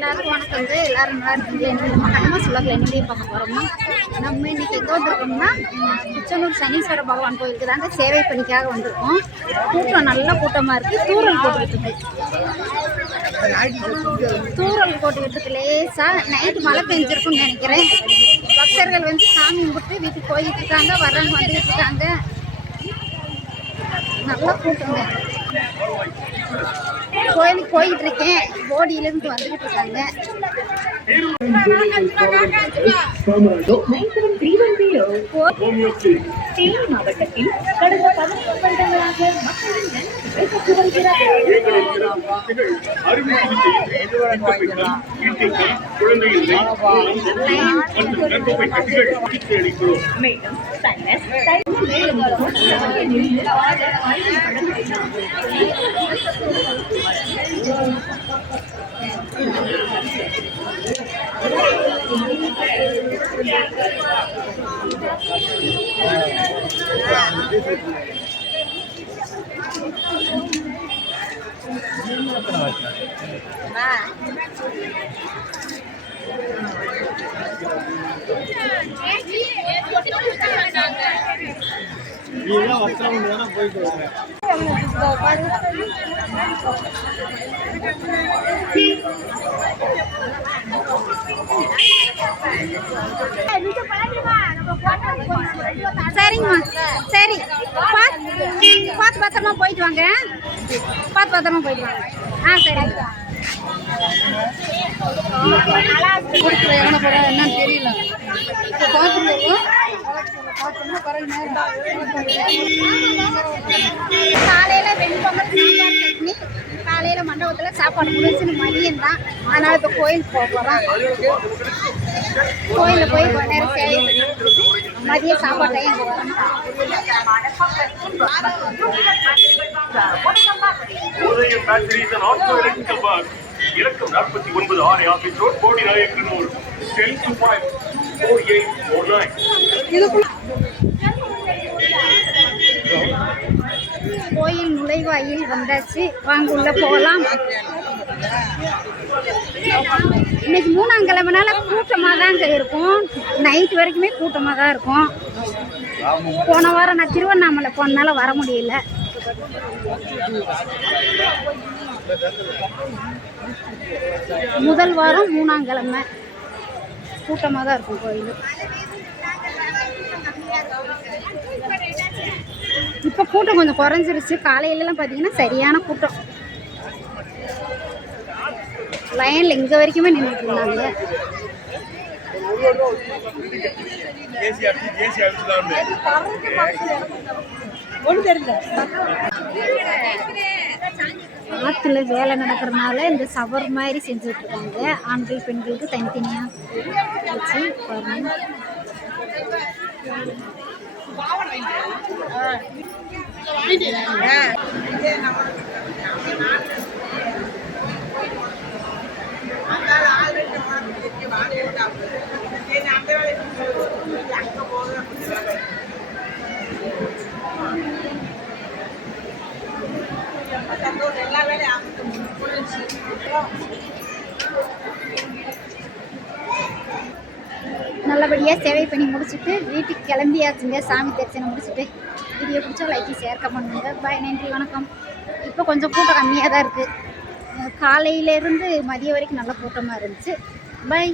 எல்லாருக்கும் வணக்கங்க. எல்லாரும் நல்லா இருக்கீங்களா? நம்ம கட்டமாக சொல்லல என்னுடைய பார்க்க போகிறோம்னா நம்ம இன்னைக்கு எங்கே வந்திருக்கோம்னா திருச்செந்தூர் சனீஸ்வர பகவான் கோயிலுக்கு தாங்க சேவை பணிக்காக வந்திருக்கோம். கூட்டம் நல்ல கூட்டமாக இருக்குது. தூரல் போட்டுக்கிட்டு லேசாக நைட்டு மழை பெஞ்சிருக்குன்னு நினைக்கிறேன். பக்தர்கள் வந்து சாமி கும்பிட்டு வீட்டுக்கு போயிட்டு இருக்காங்க, வர்றவங்க வந்துட்டு இருக்காங்க. நல்லா கூட்டங்க. கோயிலுக்கு போயிட்டு இருக்கேன், போடியிலிருந்து வந்துகிட்டு இருக்காங்க. மாவட்டத்தில் கடந்த 15 வருடங்களாக மக்களின் நன்மை வருகிறார்கள். மேலும் சரிங்கம்மா, சரி, பார்த்து பத்திரமா போயிட்டு வாங்க. பார்த்து பத்திரமா போயிட்டு வாங்க. சரிங்க. என்னன்னு தெரியல. காலையில வெண்பொங்கல் சாம்பார் சட்னி, காலையில மண்டபத்தில் சாப்பாடு முடிச்சுன்னு மதியம் தான். அதனால இப்போ கோயிலுக்கு போக போகிறோம். கோயிலில் போய் கொஞ்ச நேரம் சேவை மதிய சாப்பாட்டையும் இலக்கம் 49 6 ஆபீஸ் ரோட் கோடி நாயக்கனூர் செல் 254849. கோயில் நுழைவாயில் வந்தாச்சு, வாங்க உள்ள போகலாம். இன்னைக்கு 3ஆம் கிழமைனால கூட்டமாக தாங்க இருக்கும். நைட் வரைக்குமே கூட்டமாக தான் இருக்கும். போன வாரம் நான் திருவண்ணாமலை போனனால வர முடியல. முதல் வாரம் 3ஆம் கிழமை கூட்டமாக தான் இருக்கும் கோயில். இப்போ கூட்டம் கொஞ்சம் குறைஞ்சிருச்சு. காலையிலலாம் பார்த்தீங்கன்னா சரியான கூட்டம். லைனில் இங்கே வரைக்குமே நின்றுட்டு இருந்தாங்க. ஆற்றுல வேலை நடக்கிறதுனால இந்த சவர் மாதிரி செஞ்சுட்டு இருக்காங்க. ஆண்கள் பெண்களுக்கு தனித்தனியாக வச்சு பாருங்க. நல்லபடியாக சேவை பண்ணி முடிச்சுட்டு வீட்டுக்கு கிளம்பியாச்சுங்க. சாமி தரிசனம் முடிச்சுட்டு வீடியோ பிடிச்சா லைக் ஷேர் கமெண்ட் பண்ணுங்க. பாய், நன்றி, வணக்கம். இப்போ கொஞ்சம் கூட்டம் கம்மியாக தான் இருக்குது. காலையிலேருந்து மதியம் வரைக்கும் நல்ல கூட்டமாக இருந்துச்சு. பாய்.